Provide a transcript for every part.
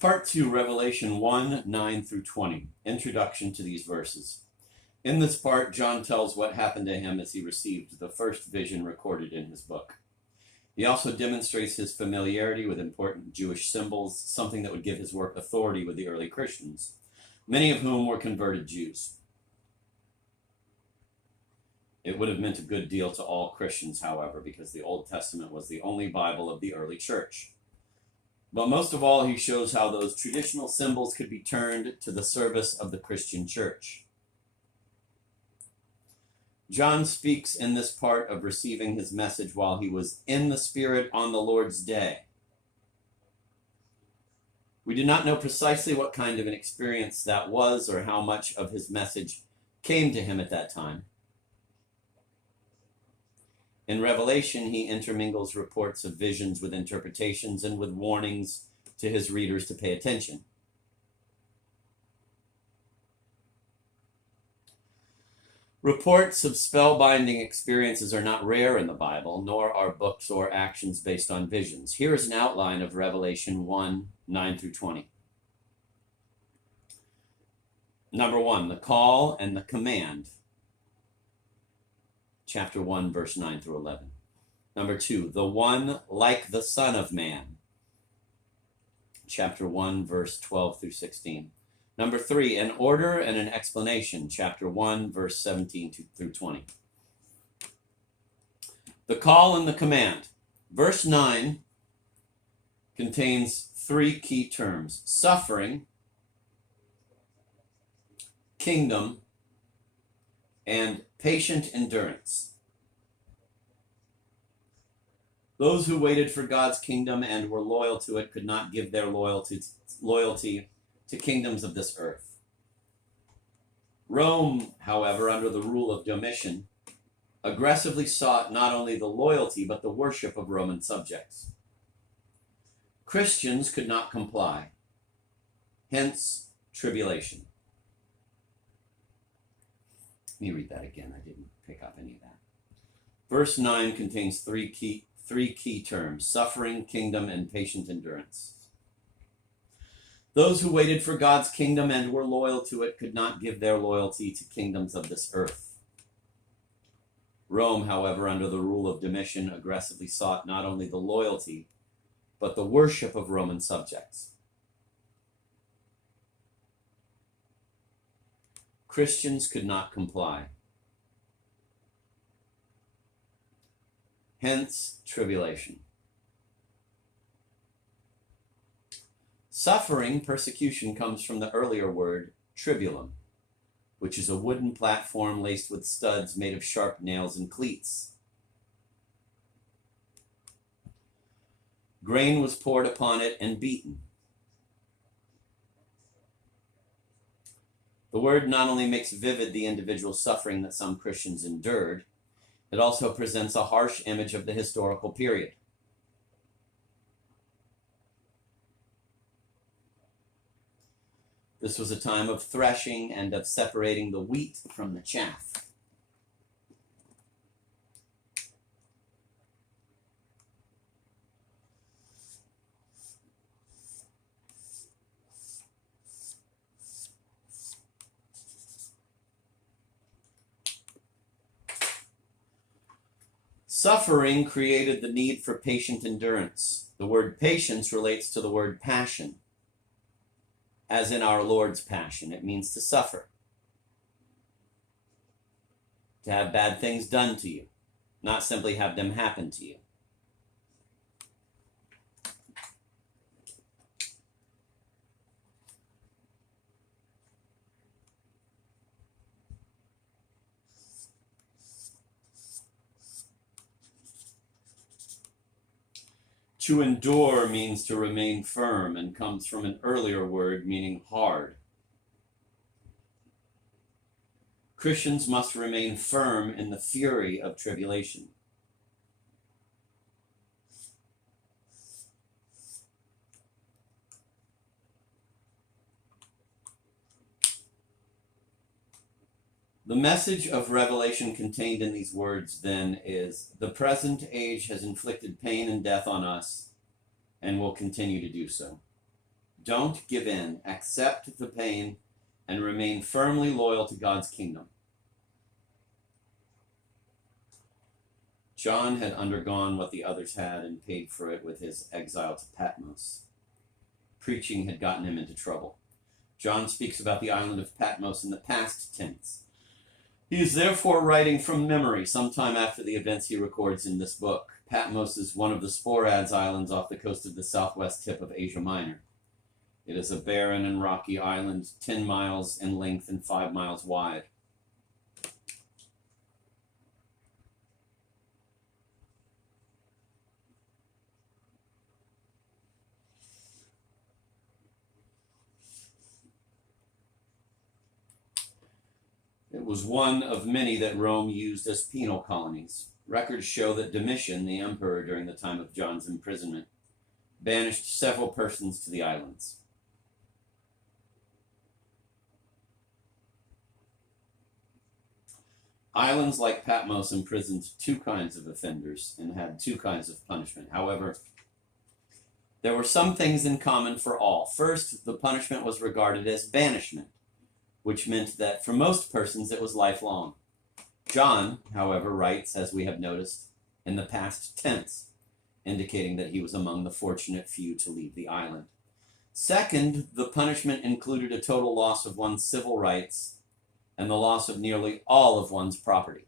Part 2, Revelation 1, 9 through 20. Introduction to these verses. In this part, John tells what happened to him as he received the first vision recorded in his book. He also demonstrates his familiarity with important Jewish symbols, something that would give his work authority with the early Christians, many of whom were converted Jews. It would have meant a good deal to all Christians, however, because the Old Testament was the only Bible of the early church. But most of all, he shows how those traditional symbols could be turned to the service of the Christian church. John speaks in this part of receiving his message while he was in the Spirit on the Lord's day. We do not know precisely what kind of an experience that was or how much of his message came to him at that time. In Revelation, he intermingles reports of visions with interpretations and with warnings to his readers to pay attention. Reports of spellbinding experiences are not rare in the Bible, nor are books or actions based on visions. Here is an outline of Revelation 1, 9 through 20. Number 1, the call and the command. Chapter 1, verse 9 through 11. Number 2, the one like the Son of Man. Chapter 1, verse 12 through 16. Number 3, an order and an explanation. Chapter 1, verse 17 through 20. The call and the command. Verse 9 contains 3 key terms: suffering, kingdom, and patient endurance. Those who waited for God's kingdom and were loyal to it could not give their loyalty to kingdoms of this earth. Rome, however, under the rule of Domitian, aggressively sought not only the loyalty but the worship of Roman subjects. Christians could not comply, hence tribulation. Let me read that again. I didn't pick up any of that. Verse 9 contains three key terms: suffering, kingdom, and patient endurance. Those who waited for God's kingdom and were loyal to it could not give their loyalty to kingdoms of this earth. Rome, however, under the rule of Domitian, aggressively sought not only the loyalty, but the worship of Roman subjects. Christians could not comply. Hence, tribulation. Suffering, persecution, comes from the earlier word tribulum, which is a wooden platform laced with studs made of sharp nails and cleats. Grain was poured upon it and beaten. The word not only makes vivid the individual suffering that some Christians endured, it also presents a harsh image of the historical period. This was a time of threshing and of separating the wheat from the chaff. Suffering created the need for patient endurance. The word patience relates to the word passion, as in our Lord's passion. It means to suffer, to have bad things done to you, not simply have them happen to you. To endure means to remain firm and comes from an earlier word meaning hard. Christians must remain firm in the fury of tribulation. The message of Revelation contained in these words, then, is the present age has inflicted pain and death on us and will continue to do so. Don't give in. Accept the pain and remain firmly loyal to God's kingdom. John had undergone what the others had and paid for it with his exile to Patmos. Preaching had gotten him into trouble. John speaks about the island of Patmos in the past tense. He is therefore writing from memory sometime after the events he records in this book. Patmos is one of the Sporades Islands off the coast of the southwest tip of Asia Minor. It is a barren and rocky island, 10 miles in length and 5 miles wide. It was one of many that Rome used as penal colonies. Records show that Domitian, the emperor during the time of John's imprisonment, banished several persons to the islands. Islands like Patmos imprisoned two kinds of offenders and had two kinds of punishment. However, there were some things in common for all. First, the punishment was regarded as banishment, which meant that for most persons it was lifelong. John, however, writes, as we have noticed, in the past tense, indicating that he was among the fortunate few to leave the island. Second, the punishment included a total loss of one's civil rights and the loss of nearly all of one's property.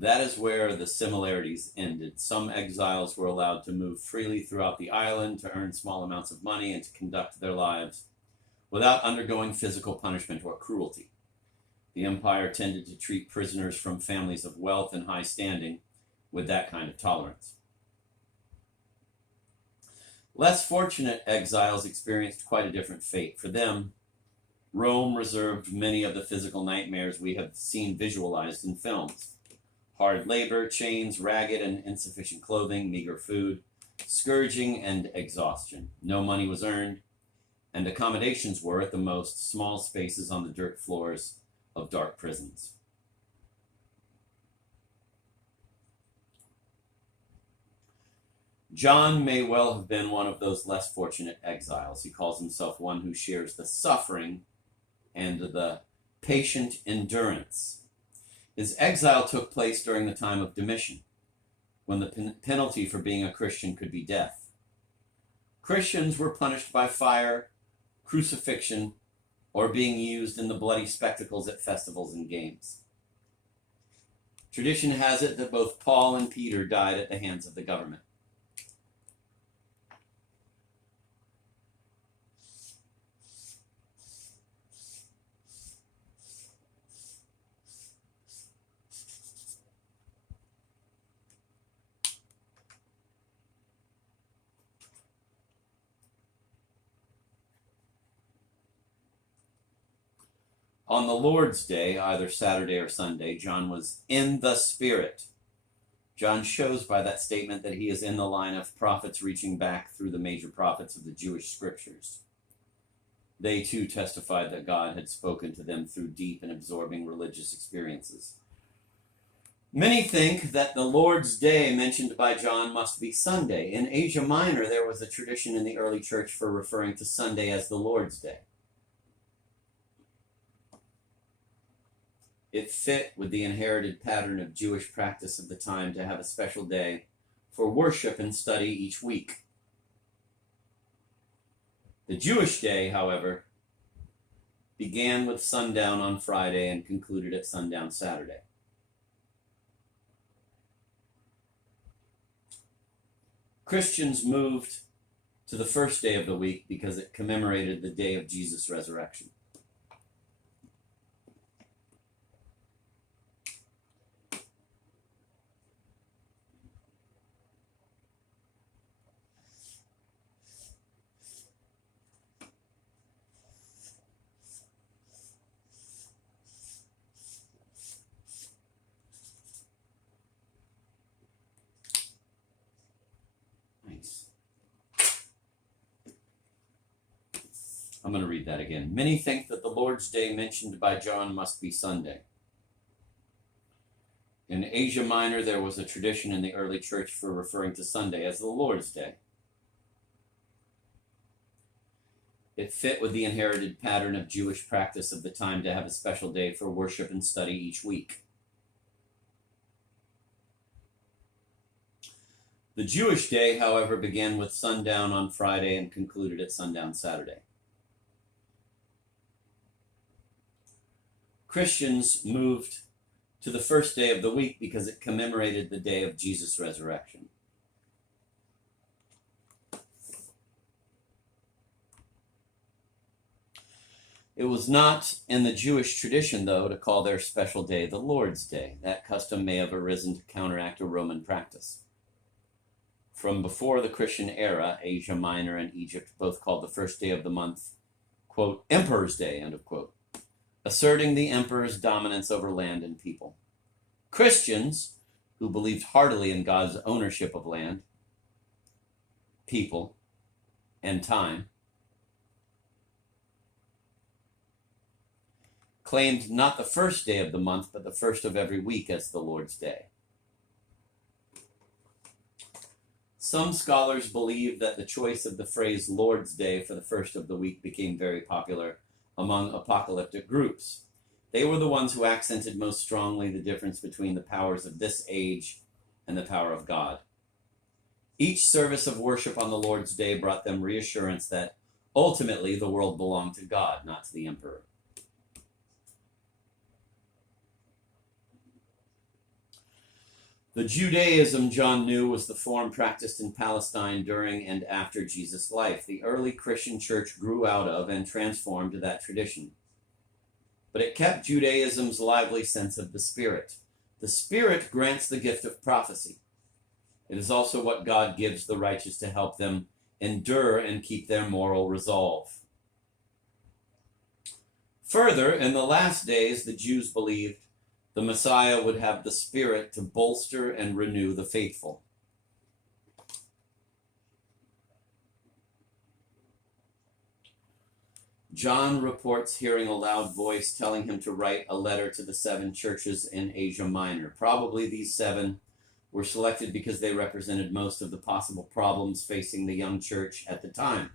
That is where the similarities ended. Some exiles were allowed to move freely throughout the island to earn small amounts of money and to conduct their lives without undergoing physical punishment or cruelty. The empire tended to treat prisoners from families of wealth and high standing with that kind of tolerance. Less fortunate exiles experienced quite a different fate. For them, Rome reserved many of the physical nightmares we have seen visualized in films. Hard labor, chains, ragged and insufficient clothing, meager food, scourging, and exhaustion. No money was earned, and accommodations were, at the most, small spaces on the dirt floors of dark prisons. John may well have been one of those less fortunate exiles. He calls himself one who shares the suffering and the patient endurance. His exile took place during the time of Domitian, when the penalty for being a Christian could be death. Christians were punished by fire, crucifixion, or being used in the bloody spectacles at festivals and games. Tradition has it that both Paul and Peter died at the hands of the government. On the Lord's Day, either Saturday or Sunday, John was in the Spirit. John shows by that statement that he is in the line of prophets reaching back through the major prophets of the Jewish scriptures. They too testified that God had spoken to them through deep and absorbing religious experiences. Many think that the Lord's Day mentioned by John must be Sunday. In Asia Minor, there was a tradition in the early church for referring to Sunday as the Lord's Day. It fit with the inherited pattern of Jewish practice of the time to have a special day for worship and study each week. The Jewish day, however, began with sundown on Friday and concluded at sundown Saturday. Christians moved to the first day of the week because it commemorated the day of Jesus' resurrection. I'm going to read that again. Many think that the Lord's Day mentioned by John must be Sunday. In Asia Minor, there was a tradition in the early church for referring to Sunday as the Lord's Day. It fit with the inherited pattern of Jewish practice of the time to have a special day for worship and study each week. The Jewish day, however, began with sundown on Friday and concluded at sundown Saturday. Christians moved to the first day of the week because it commemorated the day of Jesus' resurrection. It was not in the Jewish tradition, though, to call their special day the Lord's Day. That custom may have arisen to counteract a Roman practice. From before the Christian era, Asia Minor and Egypt both called the first day of the month, quote, Emperor's Day, end of quote, asserting the emperor's dominance over land and people. Christians, who believed heartily in God's ownership of land, people, and time, claimed not the first day of the month, but the first of every week as the Lord's Day. Some scholars believe that the choice of the phrase Lord's Day for the first of the week became very popular among apocalyptic groups. They were the ones who accented most strongly the difference between the powers of this age and the power of God. Each service of worship on the Lord's Day brought them reassurance that ultimately the world belonged to God, not to the emperor. The Judaism John knew was the form practiced in Palestine during and after Jesus' life. The early Christian church grew out of and transformed that tradition. But it kept Judaism's lively sense of the Spirit. The Spirit grants the gift of prophecy. It is also what God gives the righteous to help them endure and keep their moral resolve. Further, in the last days, the Jews believed the Messiah would have the Spirit to bolster and renew the faithful. John reports hearing a loud voice telling him to write a letter to the 7 churches in Asia Minor. Probably these 7 were selected because they represented most of the possible problems facing the young church at the time.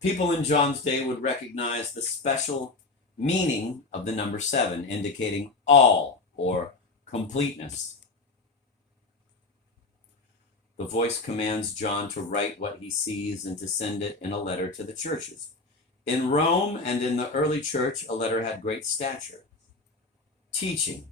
People in John's day would recognize the special meaning of the number 7, indicating all or completeness. The voice commands John to write what he sees and to send it in a letter to the churches. In Rome and in the early church, a letter had great stature. Teaching,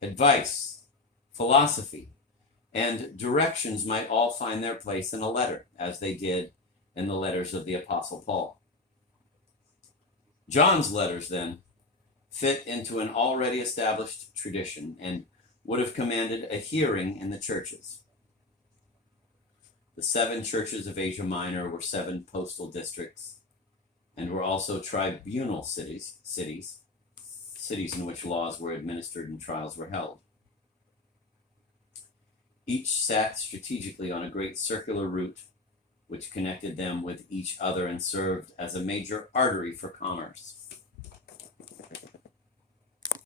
advice, philosophy, and directions might all find their place in a letter, as they did in the letters of the Apostle Paul. John's letters, then, fit into an already established tradition and would have commanded a hearing in the churches. The 7 churches of Asia Minor were 7 postal districts and were also tribunal cities in which laws were administered and trials were held. Each sat strategically on a great circular route which connected them with each other and served as a major artery for commerce.